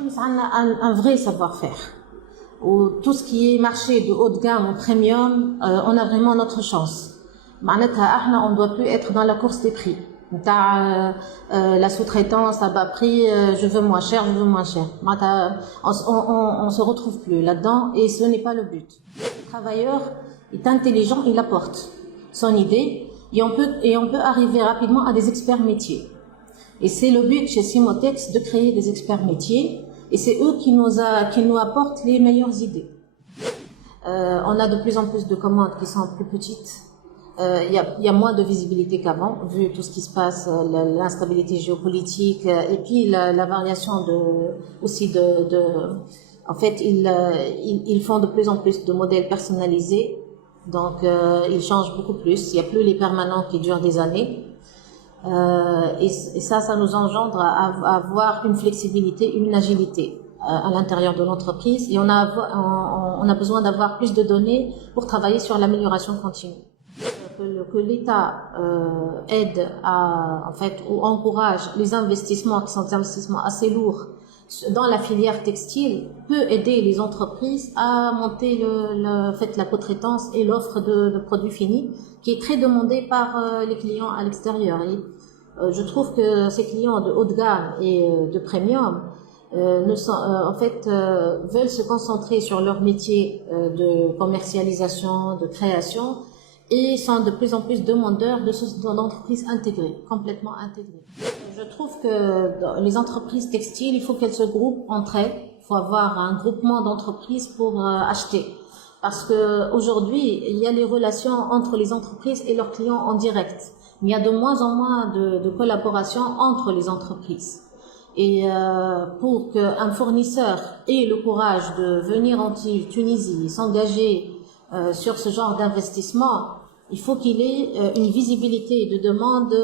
Tunis a un vrai savoir-faire. Ou tout ce qui est marché de haut de gamme ou premium, on a vraiment notre chance. On ne doit plus être dans la course des prix. La sous-traitance à bas prix, je veux moins cher, je veux moins cher. On se retrouve plus là-dedans et ce n'est pas le but. Le travailleur est intelligent, il apporte son idée et on peut arriver rapidement à des experts métiers. Et c'est le but chez Simotex de créer des experts métiers et c'est eux qui nous apportent les meilleures idées. On a de plus en plus de commandes qui sont plus petites. Il y a moins de visibilité qu'avant, vu tout ce qui se passe, l'instabilité géopolitique et puis la variation en fait, ils font de plus en plus de modèles personnalisés, donc ils changent beaucoup plus. Il n'y a plus les permanents qui durent des années. Et ça nous engendre à avoir une flexibilité, une agilité à l'intérieur de l'entreprise et on a besoin d'avoir plus de données pour travailler sur l'amélioration continue. Que l'État aide en fait, ou encourage les investissements qui sont des investissements assez lourds dans la filière textile peut aider les entreprises à monter la co-traitance et l'offre de produits finis qui est très demandée par les clients à l'extérieur. Je trouve que ces clients de haut de gamme et de premium veulent se concentrer sur leur métier de commercialisation, de création et sont de plus en plus demandeurs d'entreprises intégrées, complètement intégrées. Je trouve que dans les entreprises textiles, il faut qu'elles se groupent entre elles. Il faut avoir un groupement d'entreprises pour acheter. Parce que aujourd'hui, il y a les relations entre les entreprises et leurs clients en direct. Mais il y a de moins en moins de collaboration entre les entreprises. Et pour qu'un fournisseur ait le courage de venir en Tunisie, s'engager sur ce genre d'investissement, il faut qu'il ait une visibilité de demande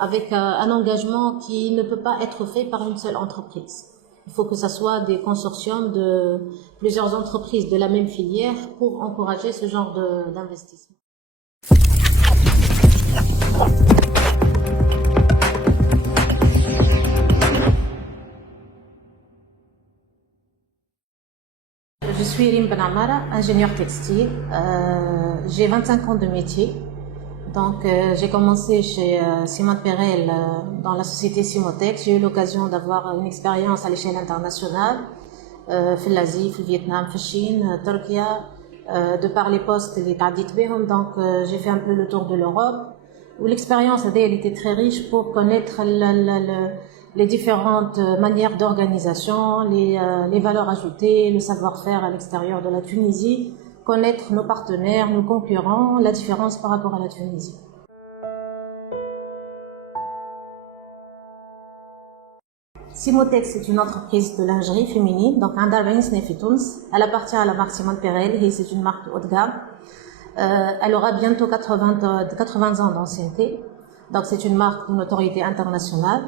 avec un engagement qui ne peut pas être fait par une seule entreprise. Il faut que ce soit des consortiums de plusieurs entreprises de la même filière pour encourager ce genre d'investissement. Je suis Rim Ben Amara, ingénieure textile. J'ai 25 ans de métier. Donc, j'ai commencé chez Simon Perel dans la société Simotex. J'ai eu l'occasion d'avoir une expérience à l'échelle internationale, في l'Asie, في Vietnam, في Chine, Turquie, de par les postes les تعديت بهم. Donc, j'ai fait un peu le tour de l'Europe. Où l'expérience elle était très riche pour connaître les différentes manières d'organisation, les valeurs ajoutées, le savoir-faire à l'extérieur de la Tunisie, connaître nos partenaires, nos concurrents, la différence par rapport à la Tunisie. Simotex est une entreprise de lingerie féminine, donc elle appartient à la marque Simon Perel et c'est une marque de haut de gamme. Elle aura bientôt 80 ans d'ancienneté. Donc c'est une marque d'une autorité internationale,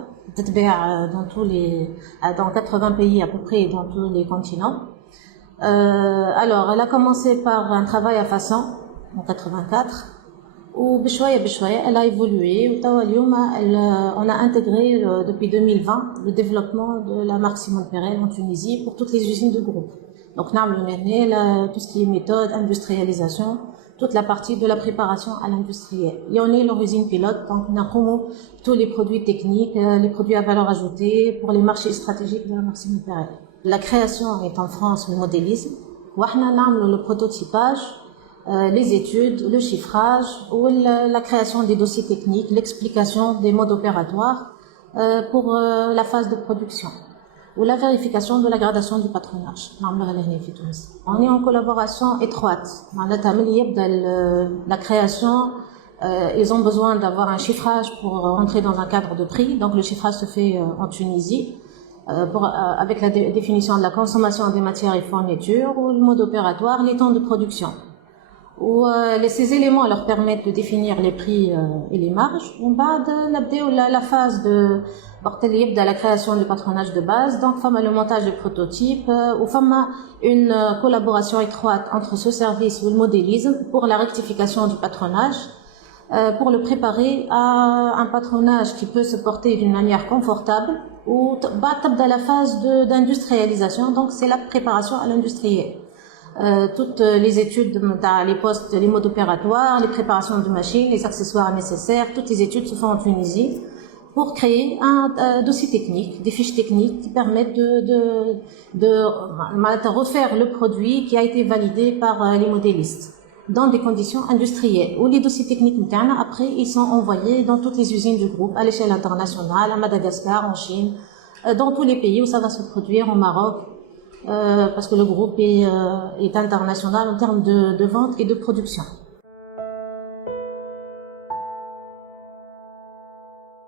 dans 80 pays à peu près dans tous les continents. Alors elle a commencé par un travail à façon en 84 où elle a évolué. On a intégré depuis 2020 le développement de la marque Simon Perel en Tunisie pour toutes les usines de groupe. Donc tout ce qui est méthode, industrialisation, toute la partie de la préparation à l'industriel. Et on est leur usine pilote, donc on a tous les produits techniques, les produits à valeur ajoutée pour les marchés stratégiques de la marque Simon Perel. La création est en France le modélisme, le prototypage, les études, le chiffrage, ou la création des dossiers techniques, l'explication des modes opératoires pour la phase de production. Ou la vérification de la gradation du patronage. On est en collaboration étroite. La création, ils ont besoin d'avoir un chiffrage pour rentrer dans un cadre de prix. Donc le chiffrage se fait en Tunisie avec la définition de la consommation des matières et fournitures, ou le mode opératoire, les temps de production. Où ces éléments leur permettent de définir les prix et les marges. La phase de la création du patronage de base, donc le montage des prototypes, ou une collaboration étroite entre ce service ou le modélisme pour la rectification du patronage, pour le préparer à un patronage qui peut se porter d'une manière confortable وبعد تبدا la phase d'industrialisation, donc c'est la préparation à l'industriel. Toutes les études, les postes, les modes opératoires, les préparations de machines, les accessoires nécessaires, toutes les études se font en Tunisie pour créer un dossier technique, des fiches techniques qui permettent de refaire le produit qui a été validé par les modélistes dans des conditions industrielles. Où les dossiers techniques internes, après, ils sont envoyés dans toutes les usines du groupe, à l'échelle internationale, à Madagascar, en Chine, dans tous les pays où ça va se produire, au Maroc, parce que le groupe est international en termes de vente et de production.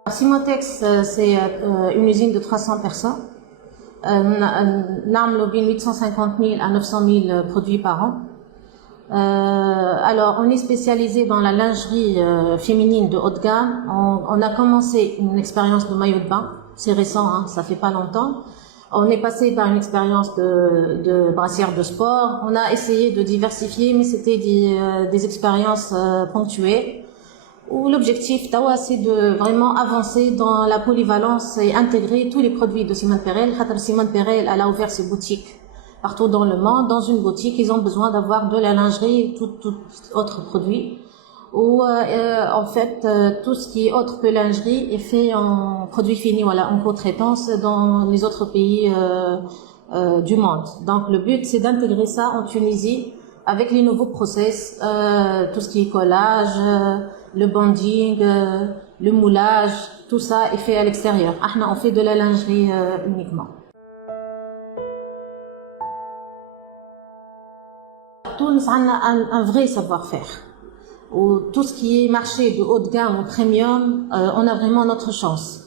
Simotex, c'est une usine de 300 personnes. Nous 850 000 à 900 000 produits par an. Alors, on est spécialisé dans la lingerie féminine de haut de gamme. On a commencé une expérience de maillot de bain. C'est récent, hein, ça fait pas longtemps. On est passé par une expérience de brassière de sport. On a essayé de diversifier, mais c'était des expériences ponctuelles. Où l'objectif, c'est de vraiment avancer dans la polyvalence et intégrer tous les produits de Simone Perel. Simone Perel, elle a ouvert ses boutiques partout dans le monde. Dans une boutique, ils ont besoin d'avoir de la lingerie et tout autre produit. Où en fait, tout ce qui est autre que lingerie est fait en produit fini, voilà, en co-traitance dans les autres pays du monde. Donc le but, c'est d'intégrer ça en Tunisie avec les nouveaux process, tout ce qui est collage, le bonding, le moulage, tout ça est fait à l'extérieur. On fait de la lingerie uniquement. Tunis a un vrai savoir-faire. Ou tout ce qui est marché de haut de gamme ou premium, on a vraiment notre chance.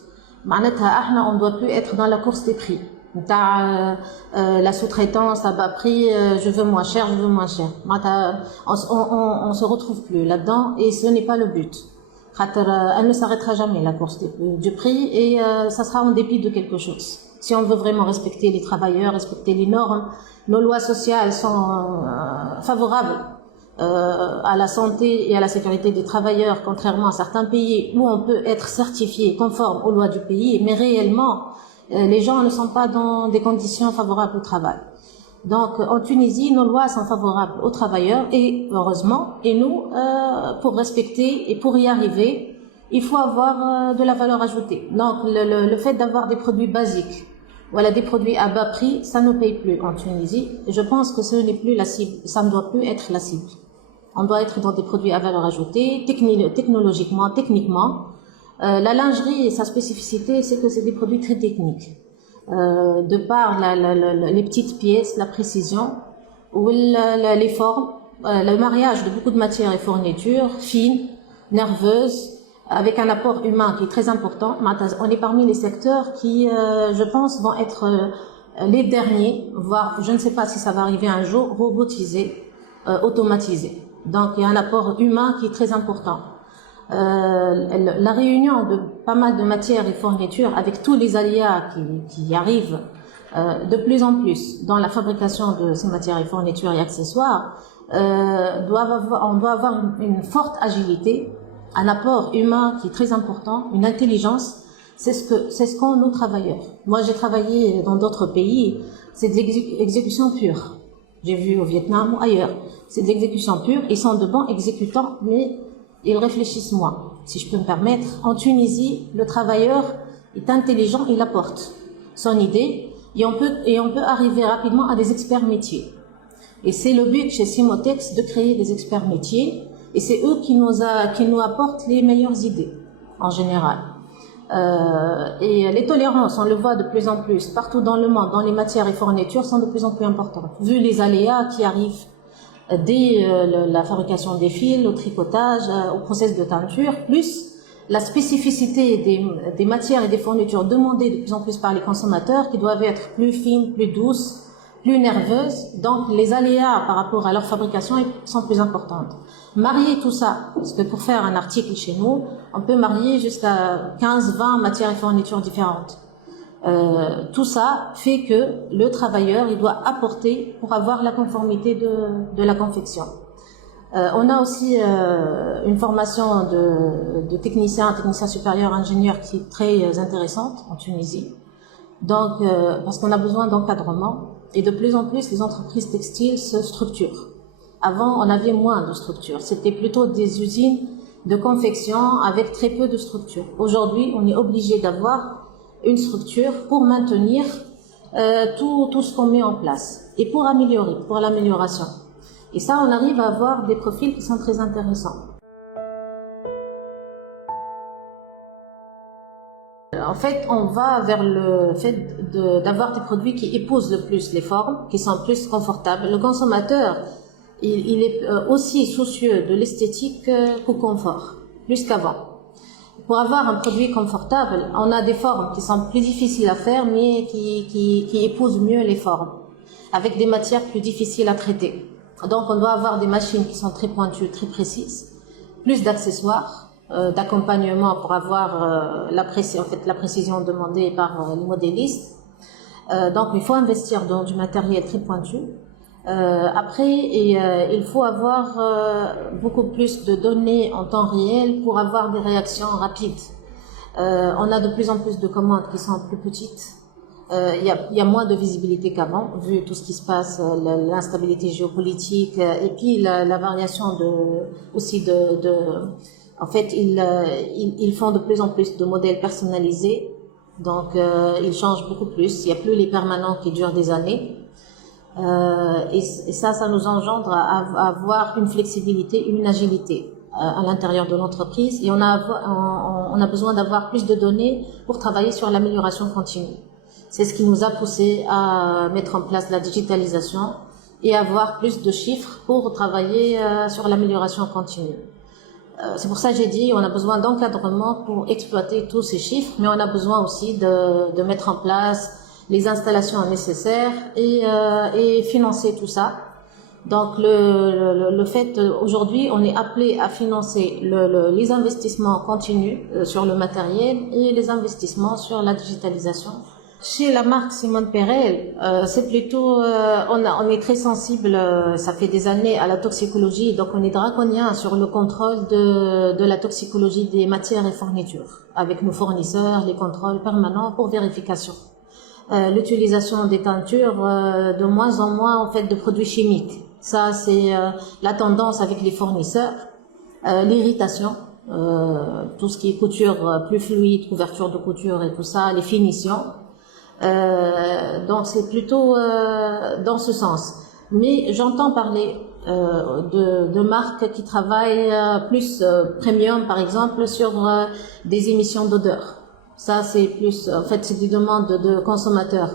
On ne doit plus être dans la course des prix. La sous-traitance à bas prix, je veux moins cher, je veux moins cher. On se retrouve plus là-dedans et ce n'est pas le but. Elle ne s'arrêtera jamais, la course du prix, et ça sera en dépit de quelque chose. Si on veut vraiment respecter les travailleurs, respecter les normes, nos lois sociales sont favorables à la santé et à la sécurité des travailleurs, contrairement à certains pays où on peut être certifié conforme aux lois du pays, mais réellement, les gens ne sont pas dans des conditions favorables au travail. Donc, en Tunisie, nos lois sont favorables aux travailleurs, et heureusement, et nous, pour respecter et pour y arriver, il faut avoir de la valeur ajoutée. Donc, le fait d'avoir des produits basiques, voilà, des produits à bas prix, ça ne paye plus en Tunisie. Et je pense que ce n'est plus la cible, ça ne doit plus être la cible. On doit être dans des produits à valeur ajoutée, technologiquement, techniquement. La lingerie, sa spécificité, c'est que c'est des produits très techniques. De par les petites pièces, la précision, ou les formes, le mariage de beaucoup de matières et fournitures, fines, nerveuses, avec un apport humain qui est très important. On est parmi les secteurs qui, je pense, vont être les derniers, voire je ne sais pas si ça va arriver un jour, robotisés, automatisés. Donc il y a un apport humain qui est très important. La réunion de pas mal de matières et fournitures avec tous les aléas qui arrivent de plus en plus dans la fabrication de ces matières et fournitures et accessoires, on doit avoir une forte agilité, un apport humain qui est très important, une intelligence. C'est ce qu'ont nos travailleurs. Moi, j'ai travaillé dans d'autres pays, c'est de l'exécution pure. J'ai vu au Vietnam ou ailleurs. C'est de l'exécution pure. Ils sont de bons exécutants, mais ils réfléchissent moins, si je peux me permettre. En Tunisie, le travailleur est intelligent, il apporte son idée et on peut arriver rapidement à des experts métiers. Et c'est le but chez Simotex de créer des experts métiers, et c'est eux qui nous apportent les meilleures idées, en général. Et les tolérances, on le voit de plus en plus, partout dans le monde, dans les matières et fournitures, sont de plus en plus importantes. Vu les aléas qui arrivent dès la fabrication des fils, au tricotage, au process de teinture, plus la spécificité des matières et des fournitures demandées de plus en plus par les consommateurs, qui doivent être plus fines, plus douces, plus nerveuses. Donc les aléas par rapport à leur fabrication sont plus importantes. Marier tout ça, parce que pour faire un article chez nous, on peut marier jusqu'à 15-20 matières et fournitures différentes. Tout ça fait que le travailleur, il doit apporter pour avoir la conformité de la confection. On a aussi une formation de technicien supérieur, ingénieur qui est très intéressante en Tunisie. Donc, parce qu'on a besoin d'encadrement et de plus en plus, les entreprises textiles se structurent. Avant, on avait moins de structures. C'était plutôt des usines de confection avec très peu de structures. Aujourd'hui, on est obligé d'avoir une structure pour maintenir tout ce qu'on met en place et pour améliorer, pour l'amélioration. Et ça, on arrive à avoir des profils qui sont très intéressants. En fait, on va vers le fait d'avoir des produits qui épousent le plus les formes, qui sont plus confortables. Le consommateur, il est aussi soucieux de l'esthétique qu'au confort, plus qu'avant. Pour avoir un produit confortable, on a des formes qui sont plus difficiles à faire, mais qui épousent mieux les formes, avec des matières plus difficiles à traiter. Donc, on doit avoir des machines qui sont très pointues, très précises, plus d'accessoires, d'accompagnement pour avoir la précision demandée par les modélistes. Donc, il faut investir dans du matériel très pointu. Après, il faut avoir beaucoup plus de données en temps réel pour avoir des réactions rapides. On a de plus en plus de commandes qui sont plus petites. Il y a moins de visibilité qu'avant, vu tout ce qui se passe, l'instabilité géopolitique, et puis la variation en fait, ils font de plus en plus de modèles personnalisés, donc ils changent beaucoup plus. Il n'y a plus les permanents qui durent des années. Et ça nous engendre à avoir une flexibilité, une agilité à l'intérieur de l'entreprise, et on a besoin d'avoir plus de données pour travailler sur l'amélioration continue. C'est ce qui nous a poussé à mettre en place la digitalisation et avoir plus de chiffres pour travailler sur l'amélioration continue. C'est pour ça que j'ai dit on a besoin d'encadrement pour exploiter tous ces chiffres, mais on a besoin aussi de mettre en place les installations nécessaires et financer tout ça. Donc le fait, aujourd'hui, on est appelé à financer les investissements continus sur le matériel et les investissements sur la digitalisation. Chez la marque Simone Perel, c'est plutôt, on est très sensible, ça fait des années, à la toxicologie, donc on est draconien sur le contrôle de la toxicologie des matières et fournitures, avec nos fournisseurs, les contrôles permanents pour vérification. L'utilisation des teintures, de moins en moins en fait de produits chimiques. Ça, c'est la tendance avec les fournisseurs. L'irritation, tout ce qui est couture plus fluide, couverture de couture et tout ça, les finitions. Donc c'est plutôt dans ce sens. Mais j'entends parler de marques qui travaillent plus premium, par exemple, sur des émissions d'odeur. Ça, c'est plus, en fait, c'est des demandes de consommateurs.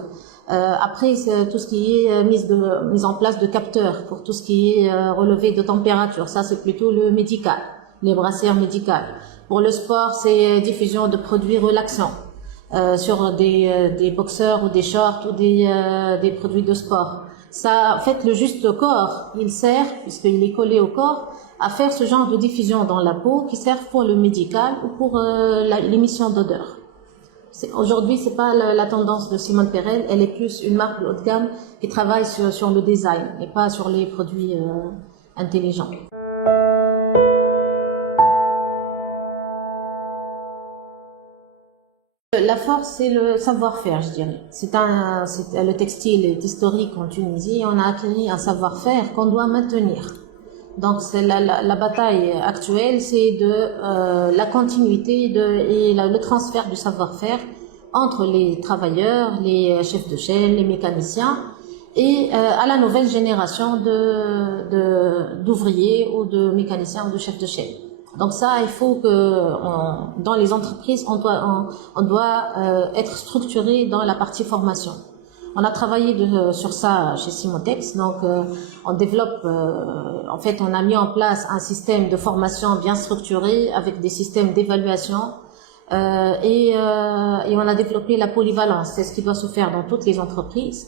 Après, c'est tout ce qui est mise en place de capteurs pour tout ce qui est relevé de température. Ça, c'est plutôt le médical, les brassières médicales. Pour le sport, c'est diffusion de produits relaxants sur des boxeurs ou des shorts ou des produits de sport. Ça, en fait, le juste corps, il sert, puisqu'il est collé au corps, à faire ce genre de diffusion dans la peau qui sert pour le médical ou pour l'émission d'odeur. Aujourd'hui, c'est pas la tendance de Simone Perel, elle est plus une marque haut de gamme qui travaille sur le design et pas sur les produits intelligents. La force, c'est le savoir-faire, je dirais. Le textile est historique en Tunisie, on a acquis un savoir-faire qu'on doit maintenir. Donc c'est la bataille actuelle, c'est de la continuité et le transfert du savoir-faire entre les travailleurs, les chefs de chaîne, les mécaniciens et à la nouvelle génération d'ouvriers ou de mécaniciens ou de chefs de chaîne. Donc ça, il faut que dans les entreprises, on doit être structuré dans la partie formation. On a travaillé sur ça chez Simotex, donc on développe, en fait, on a mis en place un système de formation bien structuré avec des systèmes d'évaluation et on a développé la polyvalence. C'est ce qui doit se faire dans toutes les entreprises.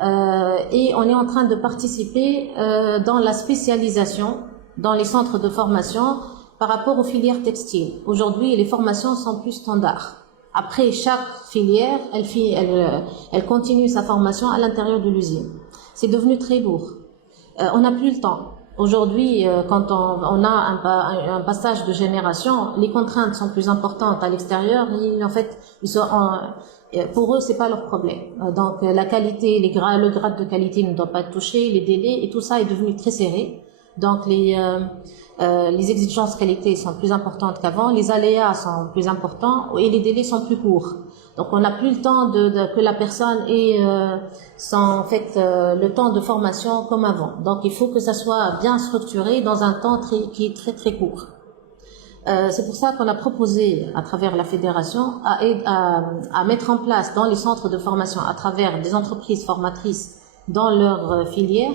Et on est en train de participer dans la spécialisation dans les centres de formation par rapport aux filières textiles. Aujourd'hui, les formations sont plus standards. Après, chaque filière, elle continue sa formation à l'intérieur de l'usine. C'est devenu très lourd. On n'a plus le temps. Aujourd'hui, quand on a un passage de génération, les contraintes sont plus importantes à l'extérieur. En fait, Et pour eux, c'est pas leur problème. Donc la qualité, le grade de qualité ne doit pas être touché, les délais et tout ça est devenu très serré. Donc les exigences qualité sont plus importantes qu'avant, les aléas sont plus importants et les délais sont plus courts. Donc on n'a plus le temps que la personne ait le temps de formation comme avant. Donc il faut que ça soit bien structuré dans un temps qui est très très court. C'est pour ça qu'on a proposé à travers la fédération à mettre en place dans les centres de formation à travers des entreprises formatrices dans leur filière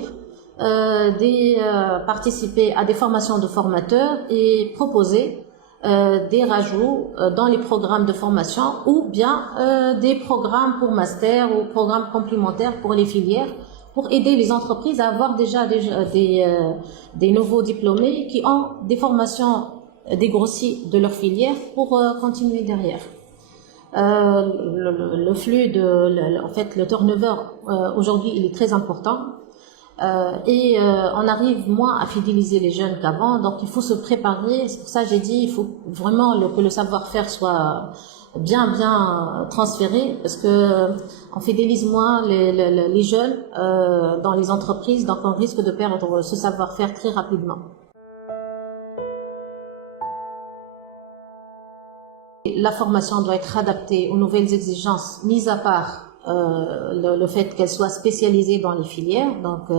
participer à des formations de formateurs et proposer des rajouts dans les programmes de formation ou bien des programmes pour master ou programmes complémentaires pour les filières pour aider les entreprises à avoir déjà des nouveaux diplômés qui ont des formations dégrossies de leur filière pour continuer derrière. Le flux le turnover aujourd'hui il est très important. On arrive moins à fidéliser les jeunes qu'avant, donc il faut se préparer. C'est pour ça que j'ai dit il faut vraiment que le savoir-faire soit bien transféré, parce que on fidélise moins les jeunes dans les entreprises, donc on risque de perdre ce savoir-faire très rapidement. La formation doit être adaptée aux nouvelles exigences, mis à part le fait qu'elle soit spécialisée dans les filières. Donc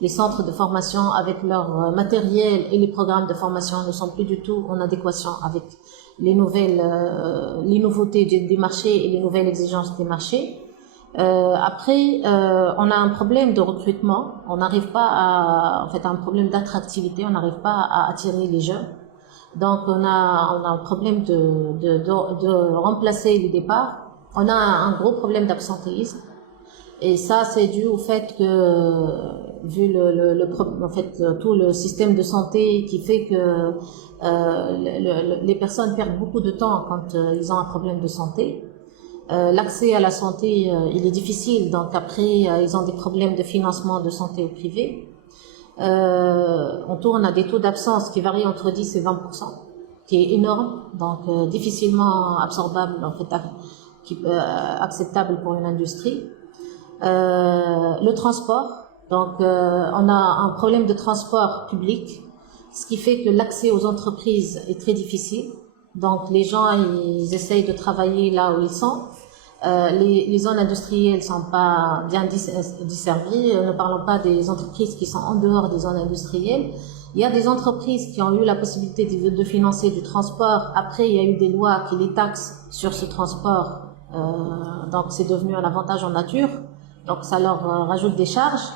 les centres de formation avec leur matériel et les programmes de formation ne sont plus du tout en adéquation avec les nouveautés des marchés et les nouvelles exigences des marchés. Après, on a un problème de recrutement. On n'arrive pas un problème d'attractivité. On n'arrive pas à attirer les jeunes. Donc on a un problème de remplacer les départs. On a un gros problème d'absentéisme et ça c'est dû au fait que vu tout le système de santé qui fait que les personnes perdent beaucoup de temps quand ils ont un problème de santé. L'accès à la santé il est difficile, donc après ils ont des problèmes de financement de santé au privé. On tourne à des taux d'absence qui varient entre 10 et 20%, qui est énorme, donc difficilement absorbable acceptable pour une industrie. Le transport, donc on a un problème de transport public, ce qui fait que l'accès aux entreprises est très difficile. Donc les gens ils essayent de travailler là où ils sont. Les zones industrielles sont pas bien desservies, ne parlons pas des entreprises qui sont en dehors des zones industrielles. Il y a des entreprises qui ont eu la possibilité de financer du transport. Après, il y a eu des lois qui les taxent sur ce transport. Donc c'est devenu un avantage en nature, donc ça leur rajoute des charges.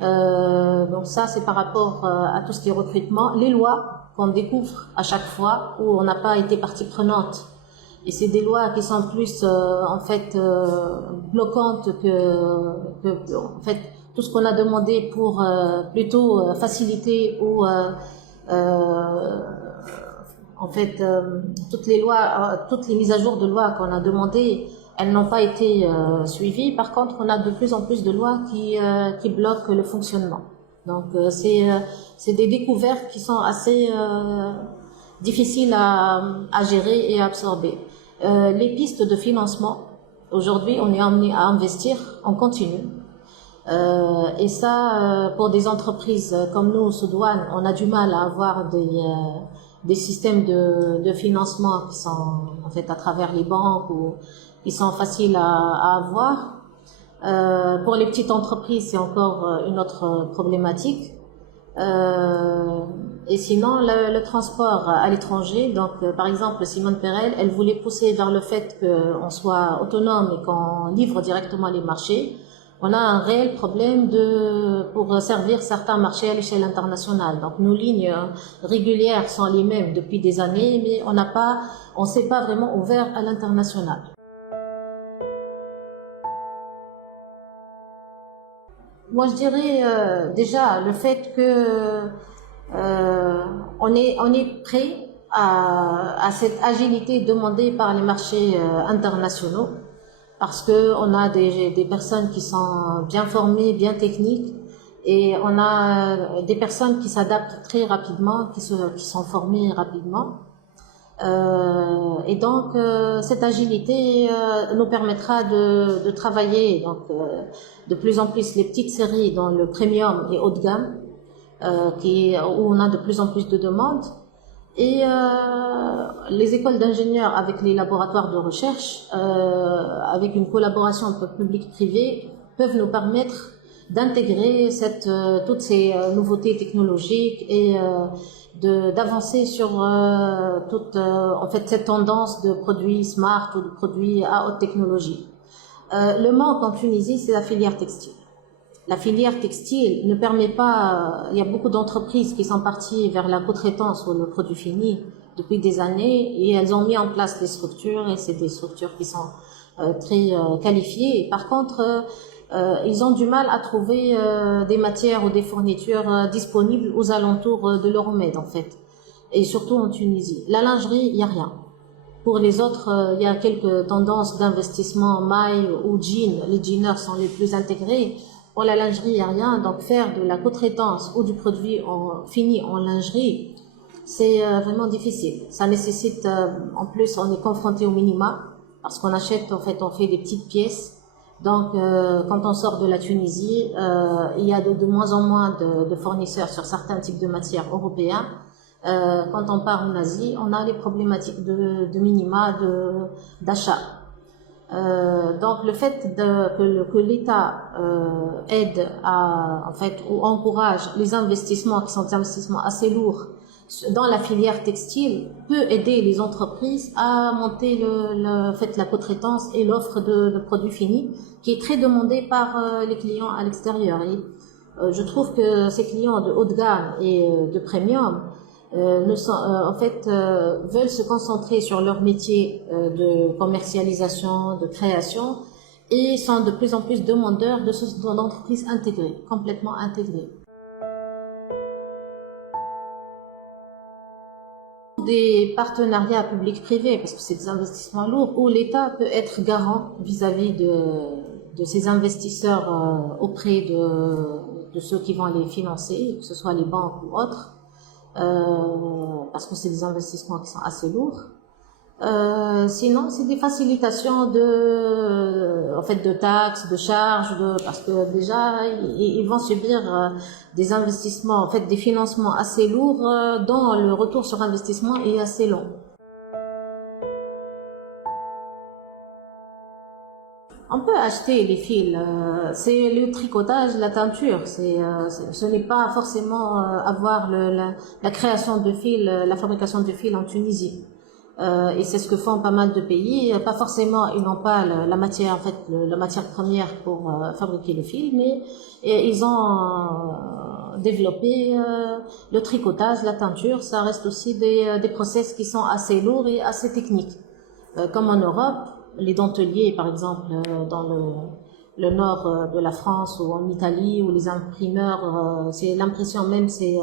Donc ça c'est par rapport à tout ce qui est recrutement. Les lois qu'on découvre à chaque fois où on n'a pas été partie prenante, et c'est des lois qui sont plus bloquantes que tout ce qu'on a demandé pour plutôt faciliter ou toutes les lois, toutes les mises à jour de lois qu'on a demandées, elles n'ont pas été suivies. Par contre, on a de plus en plus de lois qui bloquent le fonctionnement. Donc, c'est des découvertes qui sont assez difficiles à gérer et à absorber. Les pistes de financement, aujourd'hui, on est amené à investir en continu. Et ça, pour des entreprises comme nous, Soudouane, on a du mal à avoir des systèmes de financement qui sont à travers les banques ou qui sont faciles à avoir. Pour les petites entreprises, c'est encore une autre problématique. Et sinon, le transport à l'étranger, donc par exemple Simone Perel, elle voulait pousser vers le fait qu'on soit autonome et qu'on livre directement les marchés. On a un réel problème pour servir certains marchés à l'échelle internationale. Donc nos lignes régulières sont les mêmes depuis des années, mais on s'est pas vraiment ouvert à l'international. Moi, je dirais déjà le fait que on est prêt à cette agilité demandée par les marchés internationaux, parce que on a des personnes qui sont bien formées, bien techniques, et on a des personnes qui s'adaptent très rapidement, qui sont formées rapidement. Et donc, cette agilité nous permettra de travailler donc, de plus en plus les petites séries dans le premium et haut de gamme, où on a de plus en plus de demandes. Et les écoles d'ingénieurs avec les laboratoires de recherche, avec une collaboration entre public-privé, peuvent nous permettre d'intégrer toutes ces nouveautés technologiques et d'avancer sur en fait cette tendance de produits smart ou de produits à haute technologie. Le manque en Tunisie, c'est la filière textile. La filière textile ne permet pas, il y a beaucoup d'entreprises qui sont parties vers la co-traitance ou le produit fini depuis des années et elles ont mis en place des structures et c'est des structures qui sont très qualifiées. Et par contre, ils ont du mal à trouver des matières ou des fournitures disponibles aux alentours de l'Euromed en fait, et surtout en Tunisie. La lingerie, il n'y a rien. Pour les autres, il y a quelques tendances d'investissement maille ou jean. Les jeaners sont les plus intégrés. Pour la lingerie, il n'y a rien. Donc faire de la co-traitance ou du produit fini en lingerie, c'est vraiment difficile. Ça nécessite, en plus, on est confronté au minima parce qu'on achète, en fait, on fait des petites pièces. Donc, quand on sort de la Tunisie, il y a de moins en moins de fournisseurs sur certains types de matières européens. Quand on part en Asie, on a les problématiques de minima d'achat. Donc, le fait que l'État aide en fait, ou encourage les investissements qui sont des investissements assez lourds dans la filière textile peut aider les entreprises à monter la co-traitance et l'offre de produits finis qui est très demandée par les clients à l'extérieur. Et je trouve que ces clients de haut de gamme et de premium en fait veulent se concentrer sur leur métier de commercialisation, de création et sont de plus en plus demandeurs d'entreprises intégrées, complètement intégrées. Des partenariats publics-privés, parce que c'est des investissements lourds, où l'État peut être garant vis-à-vis de ces investisseurs auprès de ceux qui vont les financer, que ce soit les banques ou autres, parce que c'est des investissements qui sont assez lourds. Sinon, c'est des facilitations en fait, de taxes, de charges, parce que déjà, ils vont subir des investissements, en fait, des financements assez lourds, dont le retour sur investissement est assez long. On peut acheter les fils, c'est le tricotage, la teinture, ce n'est pas forcément avoir la création de fils, la fabrication de fils en Tunisie. Et c'est ce que font pas mal de pays. Pas forcément, ils n'ont pas la matière, en fait, la matière première pour fabriquer le fil, mais ils ont développé le tricotage, la teinture. Ça reste aussi des process qui sont assez lourds et assez techniques. Comme en Europe, les denteliers, par exemple, dans le nord de la France ou en Italie, ou les imprimeurs, c'est l'impression même, c'est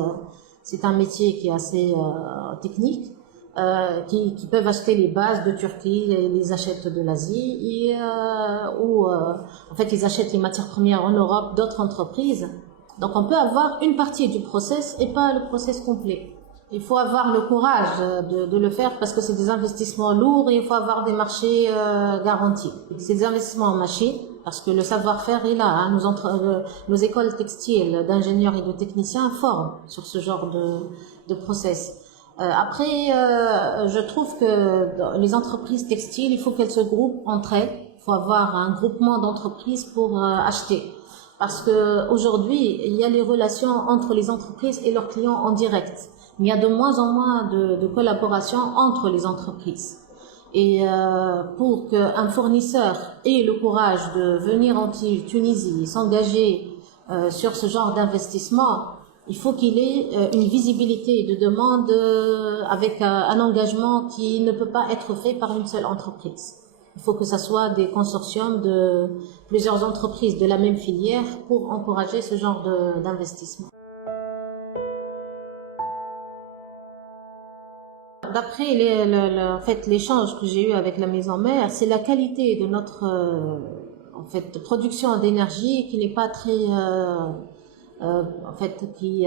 un métier qui est assez technique. Qui peuvent acheter les bases de Turquie et les achètent de l'Asie ou en fait ils achètent les matières premières en Europe d'autres entreprises. Donc on peut avoir une partie du process et pas le process complet. Il faut avoir le courage de le faire parce que c'est des investissements lourds et il faut avoir des marchés garantis. C'est des investissements en machines parce que le savoir-faire est là. Hein. Nos écoles textiles d'ingénieurs et de techniciens forment sur ce genre de process. Après, je trouve que les entreprises textiles, il faut qu'elles se groupent entre elles. Il faut avoir un groupement d'entreprises pour acheter. Parce que aujourd'hui, il y a les relations entre les entreprises et leurs clients en direct. Mais il y a de moins en moins de collaboration entre les entreprises. Et pour qu'un fournisseur ait le courage de venir en Tunisie, s'engager sur ce genre d'investissement, il faut qu'il ait une visibilité de demande avec un engagement qui ne peut pas être fait par une seule entreprise. Il faut que ce soit des consortiums de plusieurs entreprises de la même filière pour encourager ce genre d'investissement. D'après en fait, l'échange que j'ai eu avec la maison mère, c'est la qualité de notre en fait, production d'énergie qui n'est pas très... en fait,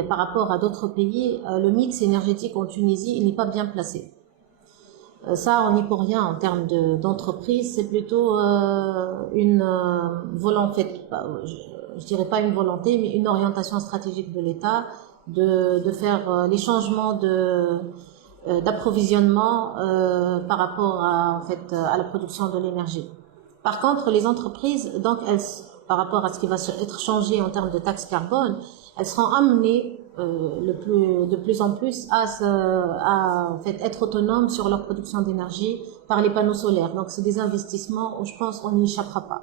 par rapport à d'autres pays, le mix énergétique en Tunisie, il n'est pas bien placé. Ça, on n'y peut rien en termes d'entreprise. C'est plutôt une volonté, je dirais pas une volonté, mais une orientation stratégique de l'État de faire les changements d'approvisionnement par rapport à, en fait, à la production de l'énergie. Par contre, les entreprises, donc, elles, par rapport à ce qui va être changé en termes de taxe carbone, elles seront amenées de plus en plus à en fait, être autonomes sur leur production d'énergie par les panneaux solaires. Donc, c'est des investissements où je pense qu'on n'y échappera pas.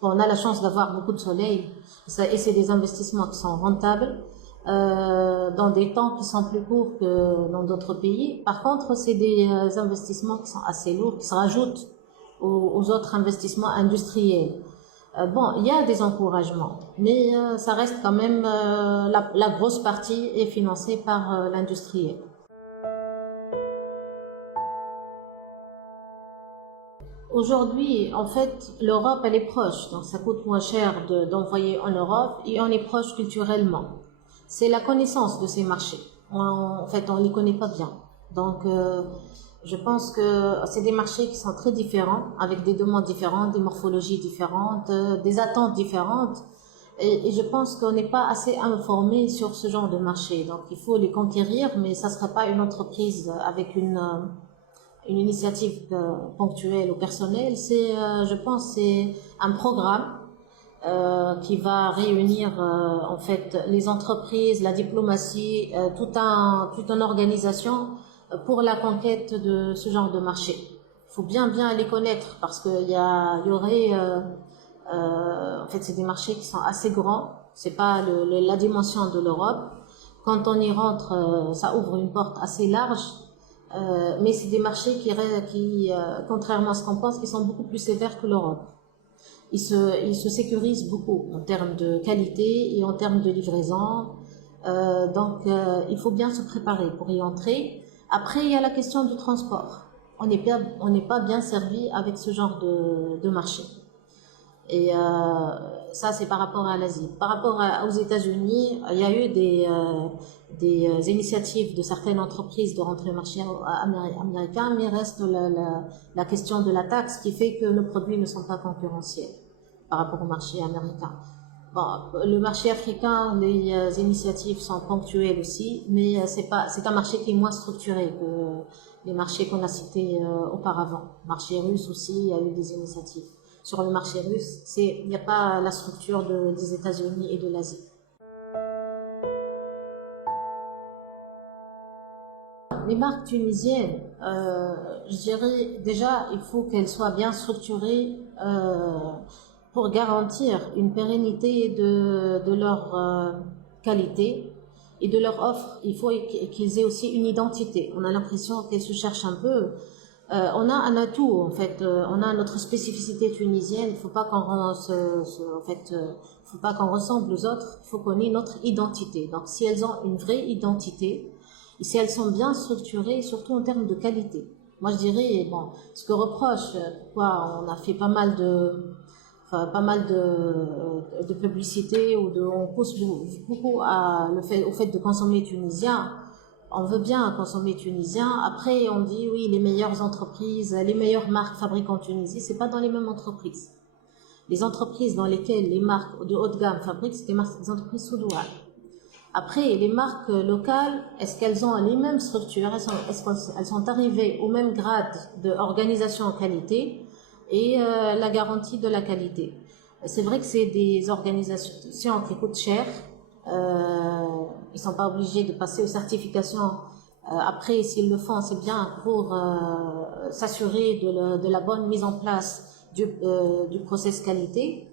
Bon, on a la chance d'avoir beaucoup de soleil et c'est des investissements qui sont rentables dans des temps qui sont plus courts que dans d'autres pays. Par contre, c'est des investissements qui sont assez lourds, qui se rajoutent aux autres investissements industriels. Bon, il y a des encouragements, mais ça reste quand même la grosse partie est financée par l'industriel. Aujourd'hui, en fait, l'Europe, elle est proche, donc ça coûte moins cher d'envoyer en Europe et on est proche culturellement. C'est la connaissance de ces marchés. En fait, on les connaît pas bien. Donc, je pense que c'est des marchés qui sont très différents, avec des demandes différentes, des morphologies différentes, des attentes différentes. Et je pense qu'on n'est pas assez informé sur ce genre de marché. Donc, il faut les conquérir, mais ça ne sera pas une entreprise avec une initiative ponctuelle ou personnelle. C'est, je pense, c'est un programme qui va réunir en fait les entreprises, la diplomatie, toute une organisation pour la conquête de ce genre de marché. Il faut bien les connaître parce qu'il y aurait en fait c'est des marchés qui sont assez grands. C'est pas la dimension de l'Europe. Quand on y rentre, ça ouvre une porte assez large. Mais c'est des marchés qui contrairement à ce qu'on pense, qui sont beaucoup plus sévères que l'Europe. Ils se sécurisent beaucoup en termes de qualité et en termes de livraison. Donc, il faut bien se préparer pour y entrer. Après, il y a la question du transport. On n'est pas bien servi avec ce genre de marché. Et ça, c'est par rapport à l'Asie. Par rapport aux États-Unis, il y a eu des initiatives de certaines entreprises de rentrer au marché américain, mais il reste la question de la taxe qui fait que nos produits ne sont pas concurrentiels par rapport au marché américain. Bon, le marché africain, les initiatives sont ponctuelles aussi, mais c'est un marché qui est moins structuré que les marchés qu'on a cités auparavant. Le marché russe aussi, il y a eu des initiatives. Sur le marché russe, il n'y a pas la structure des États-Unis et de l'Asie. Les marques tunisiennes, je dirais déjà, il faut qu'elles soient bien structurées pour garantir une pérennité de leur qualité et de leur offre. Il faut qu'ils aient aussi une identité. On a l'impression qu'elles se cherchent un peu. On a un atout en fait, on a notre spécificité tunisienne. Il faut pas faut pas qu'on ressemble aux autres. Il faut qu'on ait notre identité. Donc, si elles ont une vraie identité, et si elles sont bien structurées, surtout en termes de qualité. Moi, je dirais, bon, ce que reproche, pourquoi on a fait pas mal de publicité on pousse beaucoup au fait de consommer tunisien. On veut bien consommer tunisien. Après, on dit oui, les meilleures entreprises, les meilleures marques fabriquent en Tunisie. C'est pas dans les mêmes entreprises. Les entreprises dans lesquelles les marques de haut de gamme fabriquent, c'est des entreprises sous-douanes. Après, les marques locales, est-ce qu'elles ont les mêmes structures? Est-ce qu'elles sont arrivées au même grade d'organisation en qualité et la garantie de la qualité? C'est vrai que c'est des organisations qui coûtent cher. Ils sont pas obligés de passer aux certifications. Après, s'ils le font, c'est bien pour s'assurer de la bonne mise en place du process qualité.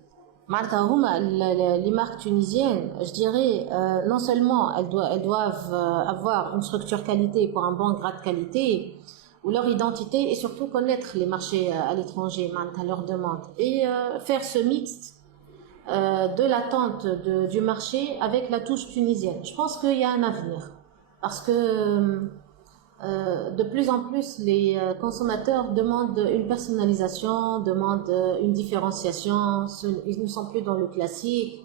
Les marques tunisiennes, je dirais, non seulement elles doivent avoir une structure qualité pour un bon grade de qualité, ou leur identité, et surtout connaître les marchés à l'étranger, à leur demande, et faire ce mixte de l'attente du marché avec la touche tunisienne. Je pense qu'il y a un avenir, parce que de plus en plus, les consommateurs demandent une personnalisation, demandent une différenciation, ils ne sont plus dans le classique,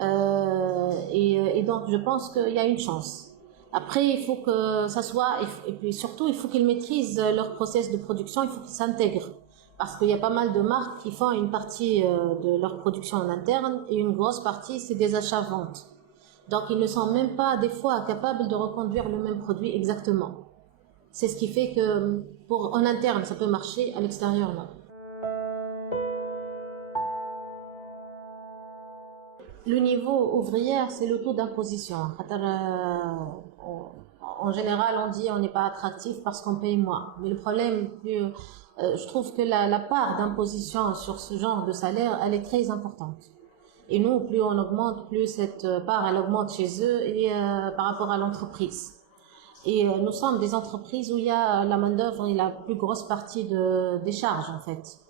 et donc je pense qu'il y a une chance. Après, il faut que ça soit, et puis surtout, il faut qu'ils maîtrisent leur process de production, il faut qu'ils s'intègrent. Parce qu'il y a pas mal de marques qui font une partie de leur production en interne et une grosse partie, c'est des achats-ventes. Donc, ils ne sont même pas, des fois, capables de reconduire le même produit exactement. C'est ce qui fait que, en interne, ça peut marcher, à l'extérieur, non. Le niveau ouvrière, c'est le taux d'imposition. En général, on dit on n'est pas attractif parce qu'on paye moins. Mais le problème, je trouve que la part d'imposition sur ce genre de salaire, elle est très importante. Et nous, plus on augmente, plus cette part, elle augmente chez eux et par rapport à l'entreprise. Et nous sommes des entreprises où il y a la main-d'œuvre et la plus grosse partie des charges, en fait.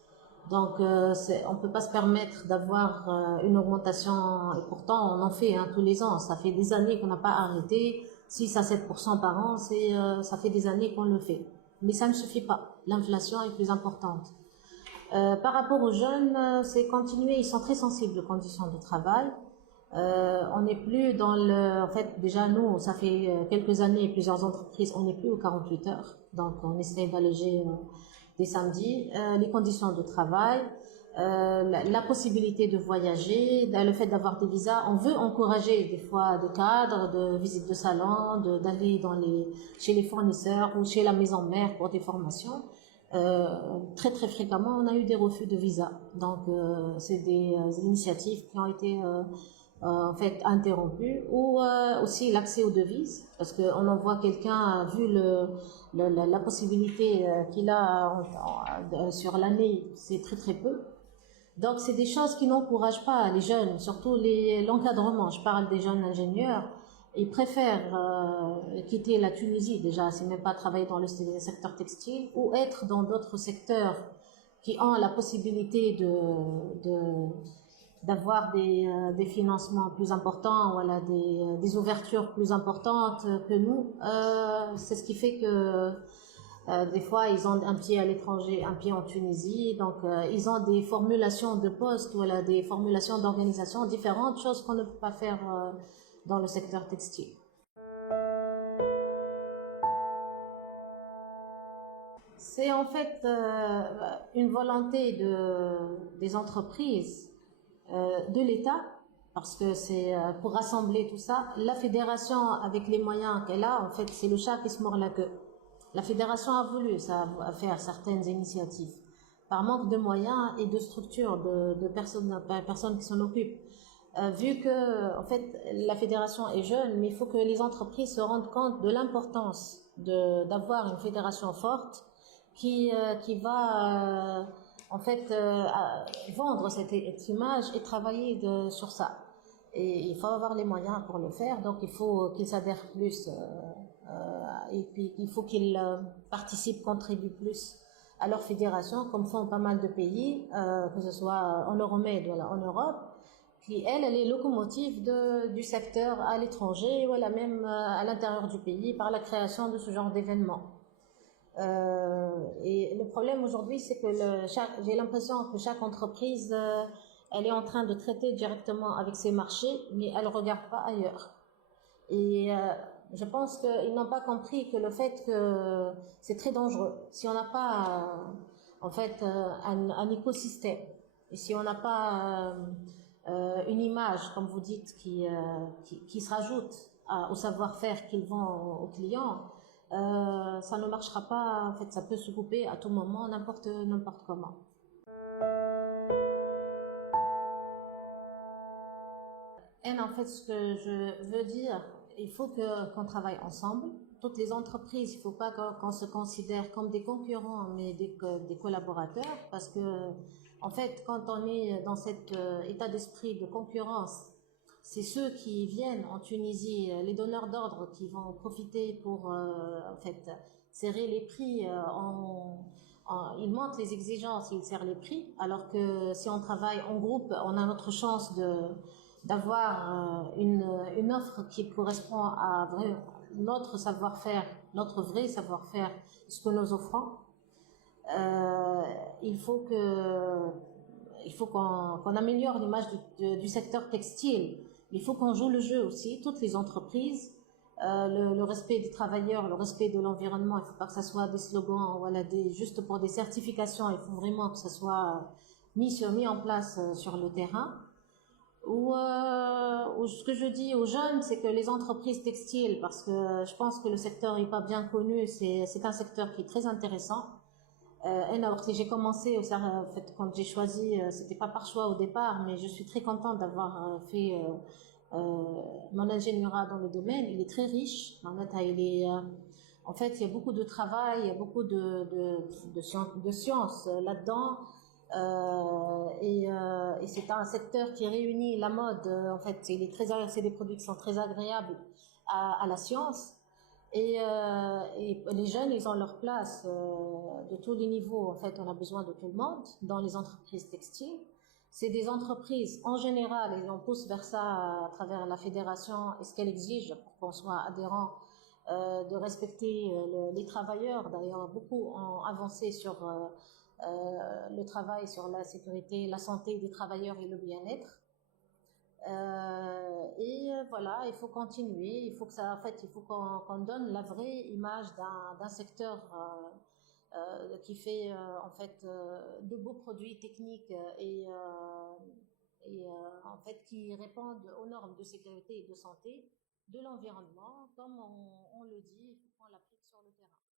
Donc, on peut pas se permettre d'avoir une augmentation. Et pourtant, on en fait tous les ans. Ça fait des années qu'on n'a pas arrêté. 6 à 7% par an, ça fait des années qu'on le fait. Mais ça ne suffit pas. L'inflation est plus importante. Par rapport aux jeunes, c'est continuer. Ils sont très sensibles aux conditions de travail. On n'est plus en fait, déjà nous, ça fait quelques années, plusieurs entreprises, on n'est plus aux 48 heures. Donc, on essaie d'alléger des samedis, les conditions de travail, la possibilité de voyager, le fait d'avoir des visas. On veut encourager des fois des cadres, de visites de salon, d'aller chez les fournisseurs ou chez la maison mère pour des formations. Très très fréquemment, on a eu des refus de visa. Donc, c'est des initiatives qui ont été en fait interrompu, ou aussi l'accès aux devises, parce qu'on envoie quelqu'un, vu la possibilité qu'il a sur l'année, c'est très très peu. Donc c'est des choses qui n'encouragent pas les jeunes, surtout l'encadrement. Je parle des jeunes ingénieurs. Ils préfèrent quitter la Tunisie déjà, c'est même pas travailler dans le secteur textile, ou être dans d'autres secteurs qui ont la possibilité d'avoir des financements plus importants, voilà, des ouvertures plus importantes que nous. C'est ce qui fait que des fois ils ont un pied à l'étranger, un pied en Tunisie, donc ils ont des formulations de postes, voilà, des formulations d'organisation différentes, choses qu'on ne peut pas faire dans le secteur textile. C'est en fait une volonté des entreprises, de l'État, parce que c'est pour rassembler tout ça. La fédération, avec les moyens qu'elle a, en fait, c'est le chat qui se mord la queue. La fédération a voulu faire certaines initiatives. Par manque de moyens et de structures, de personnes qui s'en occupent. Vu que, en fait, la fédération est jeune, mais il faut que les entreprises se rendent compte de l'importance d'avoir une fédération forte qui va en fait vendre cette image et travailler sur ça. Et il faut avoir les moyens pour le faire, donc il faut qu'ils s'adhèrent plus et puis il faut qu'ils participent, contribuent plus à leur fédération, comme font pas mal de pays, que ce soit en Euromed, voilà, en Europe, qui elle est locomotive du secteur à l'étranger, voilà, même à l'intérieur du pays, par la création de ce genre d'événements. Et le problème aujourd'hui, c'est que j'ai l'impression que chaque entreprise, elle est en train de traiter directement avec ses marchés, mais elle ne regarde pas ailleurs. Et je pense qu'ils n'ont pas compris que le fait que c'est très dangereux. Si on n'a pas, en fait, un écosystème, et si on n'a pas une image, comme vous dites, qui se rajoute au savoir-faire qu'ils vendent aux clients, ça ne marchera pas. En fait, ça peut se couper à tout moment, n'importe comment. Et en fait, ce que je veux dire, il faut qu'on travaille ensemble. Toutes les entreprises, il ne faut pas qu'on se considère comme des concurrents, mais des collaborateurs, parce que, en fait, quand on est dans cet état d'esprit de concurrence, c'est ceux qui viennent en Tunisie, les donneurs d'ordre, qui vont profiter pour, en fait, serrer les prix. Ils montent les exigences, ils serrent les prix, alors que si on travaille en groupe, on a notre chance d'avoir une offre qui correspond à notre savoir-faire, notre vrai savoir-faire, ce que nous offrons. Il faut qu'on améliore l'image du secteur textile. Il faut qu'on joue le jeu aussi, toutes les entreprises, le respect des travailleurs, le respect de l'environnement. Il faut pas que ça soit des slogans, voilà, juste pour des certifications. Il faut vraiment que ça soit mis en place sur le terrain. Ou ce que je dis aux jeunes, c'est que les entreprises textiles, parce que je pense que le secteur est pas bien connu, c'est un secteur qui est très intéressant. Alors que j'ai commencé, en fait, quand j'ai choisi, c'était pas par choix au départ, mais je suis très contente d'avoir fait mon ingénierat dans le domaine. Il est très riche. En fait, il y a beaucoup de travail, il y a beaucoup de sciences là-dedans. Et c'est un secteur qui réunit la mode. En fait, c'est des produits qui sont très agréables à la science. Et les jeunes, ils ont leur place de tous les niveaux. En fait, on a besoin de tout le monde dans les entreprises textiles. C'est des entreprises, en général, et on pousse vers ça à travers la fédération et ce qu'elle exige pour qu'on soit adhérent, de respecter les travailleurs. D'ailleurs, beaucoup ont avancé sur le travail, sur la sécurité, la santé des travailleurs et le bien-être. Voilà, il faut continuer. Il faut que ça, en fait, il faut qu'on donne la vraie image d'un secteur qui fait en fait de beaux produits techniques en fait qui répondent aux normes de sécurité et de santé de l'environnement, comme on le dit, il faut qu'on l'applique sur le terrain.